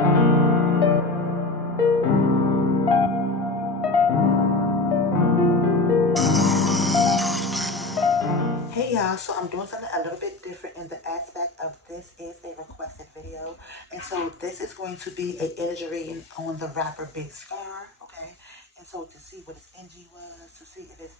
Hey y'all, so I'm doing something a little bit different in the aspect of this is a requested video. And so this is going to be an energy reading on the rapper Big Scarr, okay? And so to see what his energy was, to see if his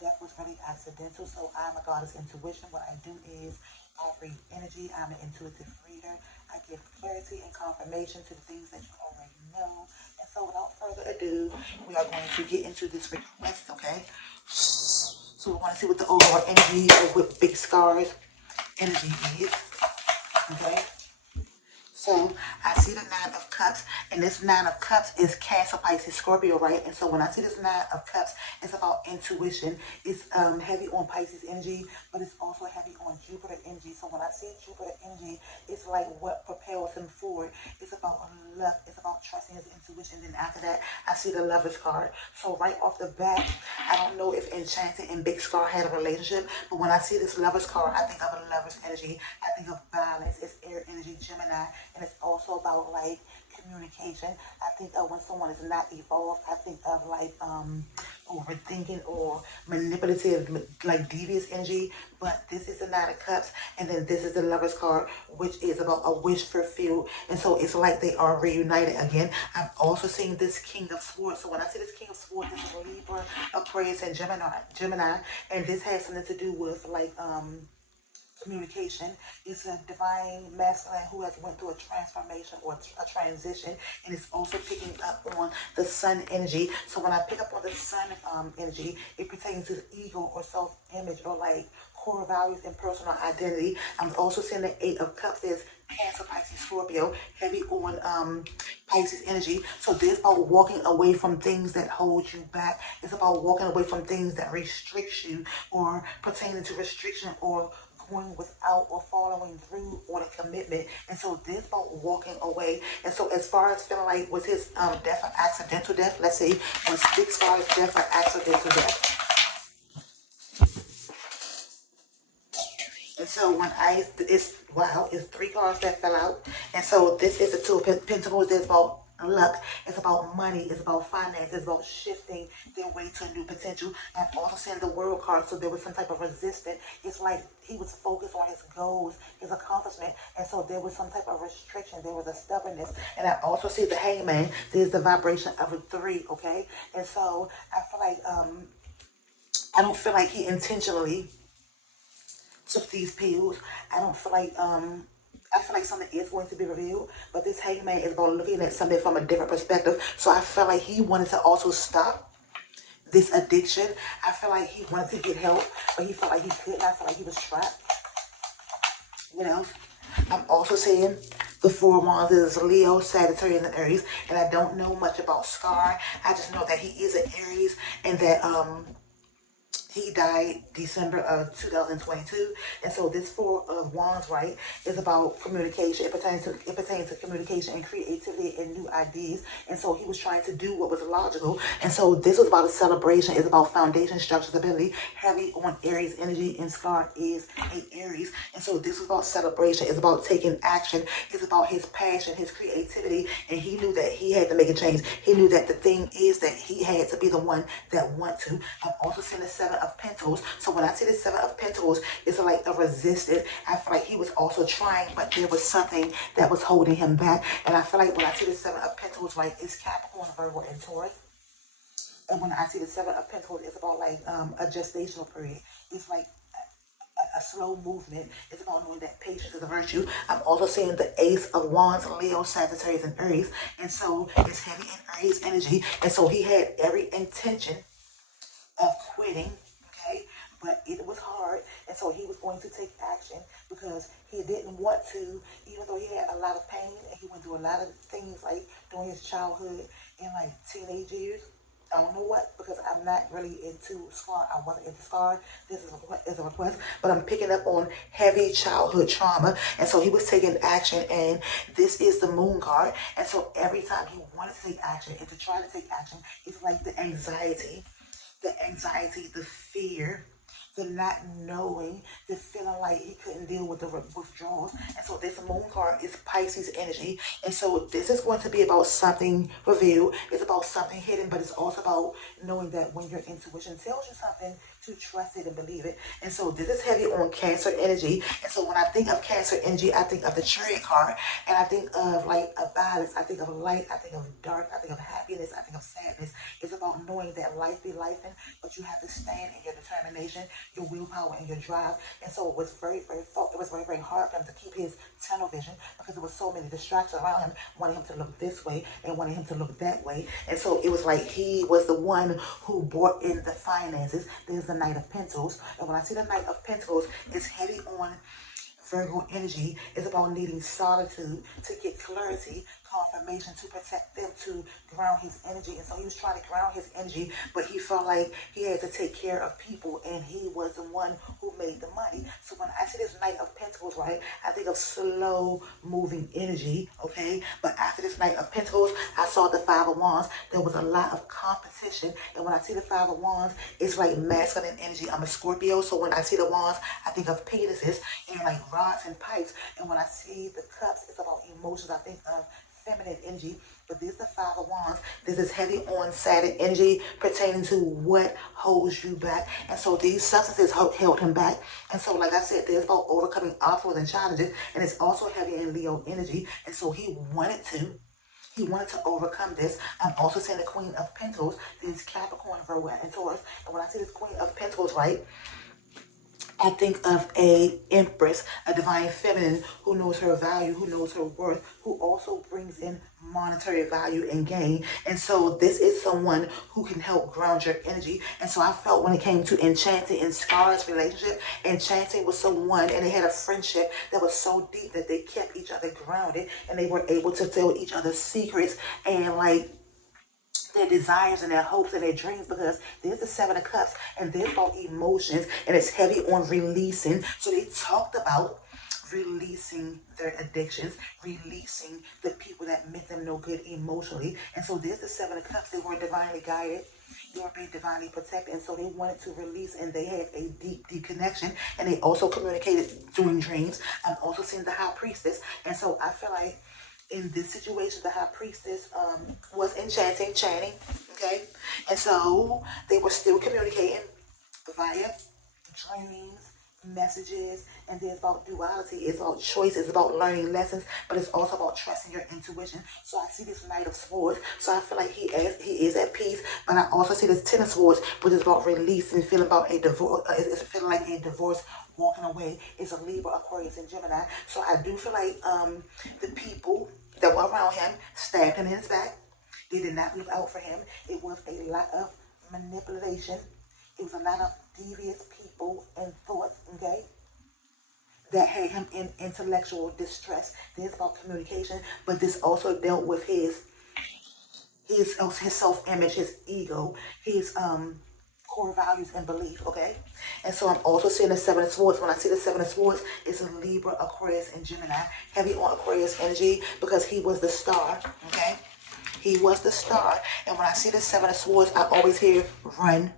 death was really accidental. So I'm a goddess intuition. What I do is I read energy. I'm an intuitive reader. I give clarity and confirmation to the things that you already know. And so without further ado, we are going to get into this request, okay? So we want to see what the overall energy of what Big Scarr's energy is. Okay. So I see the Nine of Cups, and this Nine of Cups is Cancer, Pisces, Scorpio, right? And so when I see this Nine of Cups, it's about intuition. It's heavy on Pisces energy, but it's also heavy on Jupiter energy. So when I see Jupiter energy, it's like what propels him forward. It's about love. It's about trusting his intuition. Then after that, I see the Lover's card. So right off the bat, I don't know if Enchanting and Big Scarr had a relationship, but when I see this Lover's card, I think of a lover's energy. I think of balance. It's air energy, Gemini. And it's also about like communication. I think of when someone is not evolved, I think of like overthinking or manipulative, like devious energy. But this is the Nine of Cups, and then this is the Lover's card, which is about a wish fulfilled. And so it's like they are reunited again. I'm also seeing this King of Swords. So when I see this King of Swords, this is Libra, Aquarius, and Gemini, and this has something to do with like communication. Is a divine masculine who has went through a transformation or a transition, and it's also picking up on the sun energy. So when I pick up on the sun energy, it pertains to ego or self-image or like core values and personal identity. I'm also seeing the Eight of Cups is Cancer, Pisces, Scorpio, heavy on Pisces energy. So this about walking away from things that hold you back. It's about walking away from things that restrict you or pertaining to restriction or going without or following through on a commitment. And so this about walking away. And so as far as feeling like was his death an accidental death? Let's see, was Big Scarr's death an accidental death? And so when it's wow, it's three cards that fell out. And so this is the Two of Pentacles. It's about luck. It's about money. It's about finance. It's about shifting their way to a new potential. And also seeing the World card. So there was some type of resistance. It's like he was focused on his goals, his accomplishment. And so there was some type of restriction. There was a stubbornness. And I also see the Hangman. There's the vibration of a three, okay? And so I feel like I don't feel like he intentionally took these pills. I don't feel like I feel like something is going to be revealed, but this Hangman is about looking at something from a different perspective. So I feel like he wanted to also stop this addiction. I feel like he wanted to get help, but he felt like he couldn't. I feel like he was trapped. What else? I'm also saying the Four of Wands is Leo, Sagittarius, and Aries, and I don't know much about Scarr. I just know that he is an Aries, and that he died December of 2022. And so this Four of Wands, right, is about communication. It pertains to communication and creativity and new ideas. And so he was trying to do what was logical. And so this was about a celebration. It's about foundation, structure, stability, heavy on Aries energy, and Scarr is a Aries. And so this was about celebration. It's about taking action. It's about his passion, his creativity. And he knew that he had to make a change. He knew that the thing is that he had to be the one that want to. I'm also seeing the Seven of Pentacles. So when I see the Seven of Pentacles, it's like a resistance. I feel like he was also trying, but there was something that was holding him back. And I feel like when I see the Seven of Pentacles, right, it's Capricorn, Virgo, and Taurus. And when I see the Seven of Pentacles, it's about like a gestational period. It's like a slow movement. It's about knowing that patience is a virtue. I'm also seeing the Ace of Wands, Leo, Sagittarius, and Aries. And so it's heavy in Aries energy. And so he had every intention of quitting, okay, but it was hard, and so he was going to take action because he didn't want to, even though he had a lot of pain and he went through a lot of things like during his childhood and like teenage years. I don't know what, because I'm not really into Scarr. I wasn't into Scarr. This is a request, but I'm picking up on heavy childhood trauma. And so he was taking action, and this is the Moon card. And so every time he wanted to take action and to try to take action, it's like the anxiety, the fear, the not knowing, the feeling like he couldn't deal with the withdrawals. And so this moon card is Pisces energy. And so this is going to be about something revealed. It's about something hidden, but it's also about knowing that when your intuition tells you something, to trust it and believe it. And so this is heavy on Cancer energy. And so when I think of Cancer energy, I think of the Chariot card, and I think of like a balance. I think of light. I think of dark. I think of happiness. I think of sadness. It's about knowing that life be life, but you have to stand in your determination, your willpower, and your drive. And so it was very hard for him to keep his tunnel vision because there was so many distractions around him, wanting him to look this way and wanting him to look that way. And so it was like he was the one who brought in the finances. There's the Knight of Pentacles, and when I see the Knight of Pentacles, it's heavy on Virgo energy. Is about needing solitude to get clarity, confirmation, to protect them, to ground his energy. And so he was trying to ground his energy, but he felt like he had to take care of people, and he was the one who made the money. So when I see this Knight of Pentacles, right, I think of slow moving energy, okay? But after this Knight of Pentacles, I saw the Five of Wands. There was a lot of competition, and when I see the Five of Wands, it's like masculine energy. I'm a Scorpio, so when I see the wands, I think of penises and like rods and pipes. And when I see the cups, it's about emotions. I think of feminine energy. But this is the Five of Wands. This is heavy on Saturn energy pertaining to what holds you back. And so these substances held him back. And so like I said, there's about overcoming obstacles and challenges. And it's also heavy in Leo energy. And so he wanted to overcome this. I'm also seeing the Queen of Pentacles. This Capricorn, Virgo, and Taurus. And when I see this Queen of Pentacles, right, I think of a empress, a divine feminine who knows her value, who knows her worth, who also brings in monetary value and gain. And so this is someone who can help ground your energy. And so I felt when it came to Enchanting and Scarr's relationship, Enchanting was someone, and they had a friendship that was so deep that they kept each other grounded, and they were able to tell each other secrets and like their desires and their hopes and their dreams, because there's the Seven of Cups and there's about emotions, and it's heavy on releasing. So they talked about releasing their addictions, releasing the people that meant them no good emotionally. And so there's the Seven of Cups. They were divinely guided. They were being divinely protected. And so they wanted to release, and they had a deep, deep connection. And they also communicated during dreams. I'm also seeing the High Priestess. And so I feel like in this situation, the High Priestess was chanting, okay? And so they were still communicating via dreams, messages, and there's about duality. It's about choice. It's about learning lessons, but it's also about trusting your intuition. So I see this Knight of Swords. So I feel like he is at peace, but I also see this Ten of Swords, which is about releasing, feeling about a divorce. It's feeling like a divorce, walking away. It's a Libra, Aquarius, and Gemini. So I do feel like the people that were around him stabbed him in his back. They did not look out for him. It was a lot of manipulation. It was a lot of devious people and thoughts, okay, that had him in intellectual distress. This is about communication, but this also dealt with his self-image, his ego, his core values and belief, okay? And so I'm also seeing the Seven of Swords. When I see the Seven of Swords, it's a Libra, Aquarius, and Gemini. Heavy on Aquarius energy because he was the star, okay? He was the star. And when I see the Seven of Swords, I always hear run.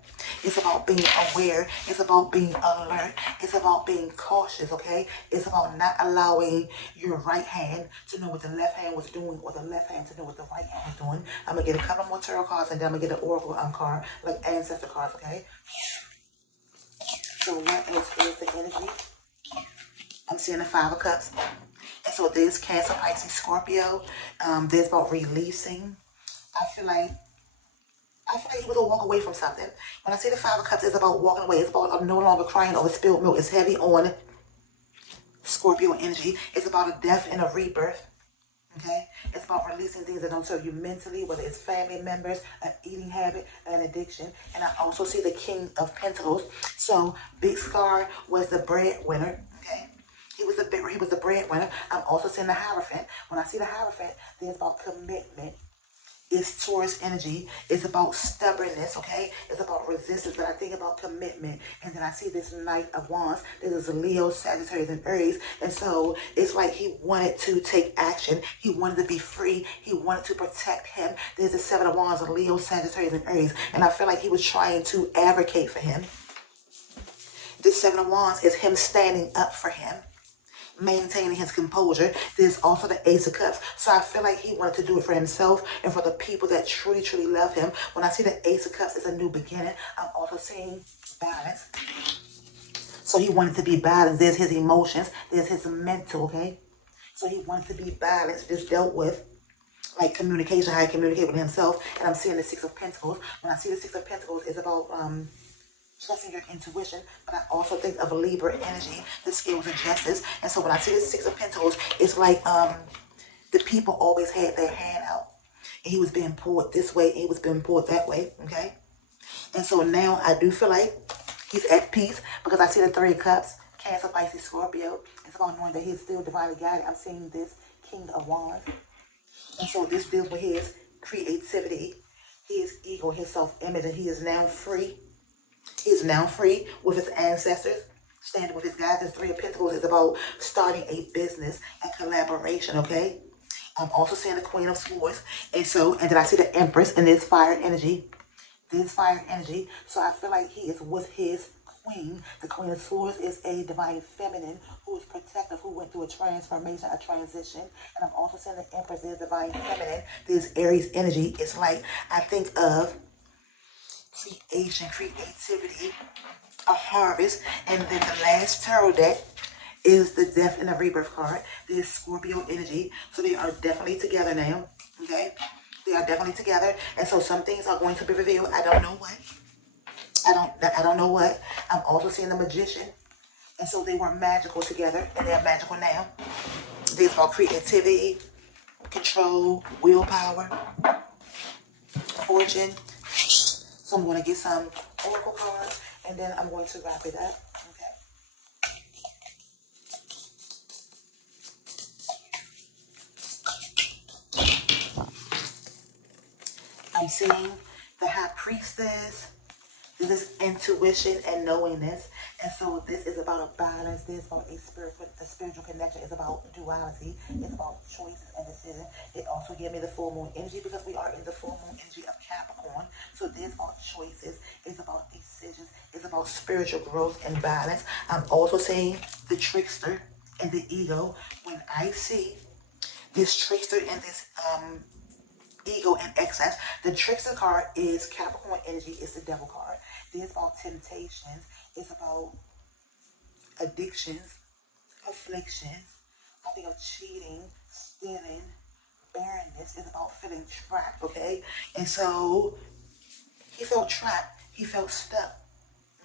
It's about being aware. It's about being alert. It's about being cautious, okay? It's about not allowing your right hand to know what the left hand was doing, or the left hand to know what the right hand was doing. I'm going to get a couple more tarot cards, and then I'm going to get an oracle card, like ancestor cards, okay? So what else is the energy? I'm seeing the Five of Cups. And so there's Cancer, Pisces, Scorpio. There's about releasing. I feel like he was a walk away from something. When I say the Five of Cups, it's about walking away. It's about no longer crying over spilled milk. It's heavy on Scorpio energy. It's about a death and a rebirth. Okay? It's about releasing things that don't serve you mentally, whether it's family members, an eating habit, an addiction. And I also see the King of Pentacles. So Big Scarr was the breadwinner. Okay? He was the breadwinner. I'm also seeing the Hierophant. When I see the Hierophant, there's about commitment. It's Taurus energy. It's about stubbornness, okay? It's about resistance, but I think about commitment. And then I see this Knight of Wands. This is a Leo, Sagittarius, and Aries. And so it's like he wanted to take action. He wanted to be free. He wanted to protect him. There's the Seven of Wands of Leo, Sagittarius, and Aries. And I feel like he was trying to advocate for him. This Seven of Wands is him standing up for him, maintaining his composure. There's also the Ace of Cups. So I feel like he wanted to do it for himself and for the people that truly, truly love him. When I see the Ace of Cups, it's a new beginning. I'm also seeing balance. So he wanted to be balanced. There's his emotions. There's his mental, okay? So he wanted to be balanced. This dealt with like communication, how he communicate with himself. And I'm seeing the Six of Pentacles. When I see the Six of Pentacles, it's about trusting your intuition, but I also think of a Libra energy, the scales of justice. And so when I see the Six of Pentacles, it's like the people always had their hand out. And he was being pulled this way, and he was being pulled that way, okay? And so now I do feel like he's at peace because I see the Three of Cups, Cancer, Pisces, Scorpio. It's about knowing that he's still divinely guided. I'm seeing this King of Wands. And so this deals with his creativity, his ego, his self-image, and he is now free. He is now free with his ancestors, standing with his guides. This Three of Pentacles is about starting a business and collaboration, okay? I'm also seeing the Queen of Swords. And then I see the Empress and this fire energy. This fire energy. So I feel like he is with his queen. The Queen of Swords is a divine feminine who is protective, who went through a transformation, a transition. And I'm also seeing the Empress is divine feminine. This Aries energy. It's like, I think of creation, creativity, a harvest. And then the last tarot deck is the Death and the Rebirth card. This Scorpio energy. So they are definitely together now. Okay? They are definitely together. And so some things are going to be revealed. I don't know what. I don't know what. I'm also seeing the Magician. And so they were magical together. And they're magical now. These are creativity, control, willpower, fortune. So I'm going to get some oracle cards. And then I'm going to wrap it up. Okay. I'm seeing the High Priestess. This is intuition and knowingness. And so this is about a balance. This is about a spiritual connection. It's about duality. It's about choices and decisions. It also gives me the full moon energy because we are in the full moon energy of Capricorn. So this is about choices. It's about decisions. It's about spiritual growth and balance. I'm also saying the trickster and the ego. When I see this trickster and this ego and excess. The trickster card is Capricorn energy. It's the devil card. This is about temptations. It's about addictions, afflictions. I think of cheating, stealing, barrenness. It's about feeling trapped, okay? And so he felt trapped. He felt stuck,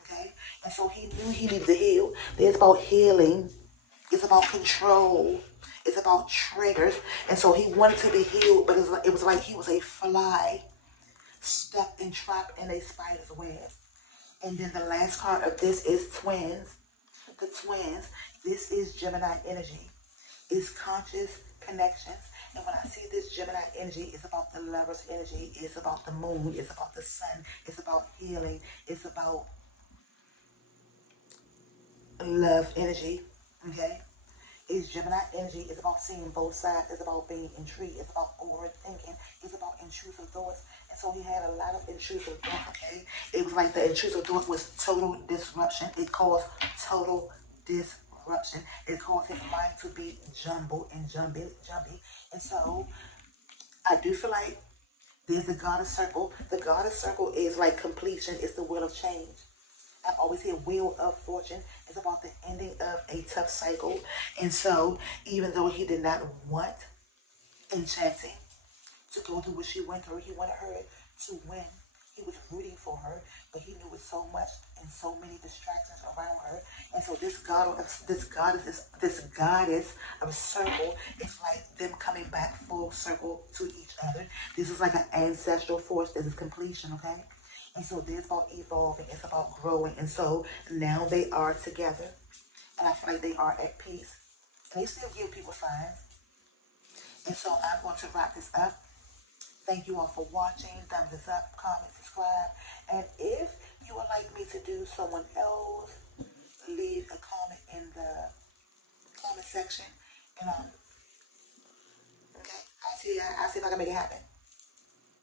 okay? And so he knew he needed to heal. It's about healing. It's about control. It's about triggers. And so he wanted to be healed, but it was like he was a fly stuck and trapped in a spider's web. And then the last card of this is twins. The twins, this is Gemini energy. It's conscious connections. And when I see this Gemini energy, it's about the lover's energy. It's about the moon. It's about the sun. It's about healing. It's about love energy. Okay? Is Gemini energy. It's about seeing both sides. It's about being intrigued. It's about overthinking. It's about intrusive thoughts. And so he had a lot of intrusive thoughts, okay? It was like the intrusive thought was total disruption. It caused total disruption. It caused his mind to be jumbled and jumpy. And so I do feel like there's the goddess circle. The goddess circle is like completion. It's the wheel of change. I always hear wheel of fortune. It's about the ending of a tough cycle. And so even though he did not want Enchanting to go through what she went through, he wanted her to win. He was rooting for her, but he knew with so much and so many distractions around her. And so this goddess of circle is like them coming back full circle to each other. This is like an ancestral force. This is completion, okay? And so this is about evolving. It's about growing. And so now they are together. And I feel like they are at peace. And they still give people signs. And so I'm going to wrap this up. Thank you all for watching. Thumbs up, comment, subscribe. And if you would like me to do someone else, leave a comment in the comment section. And okay, I'll see if I can make it happen.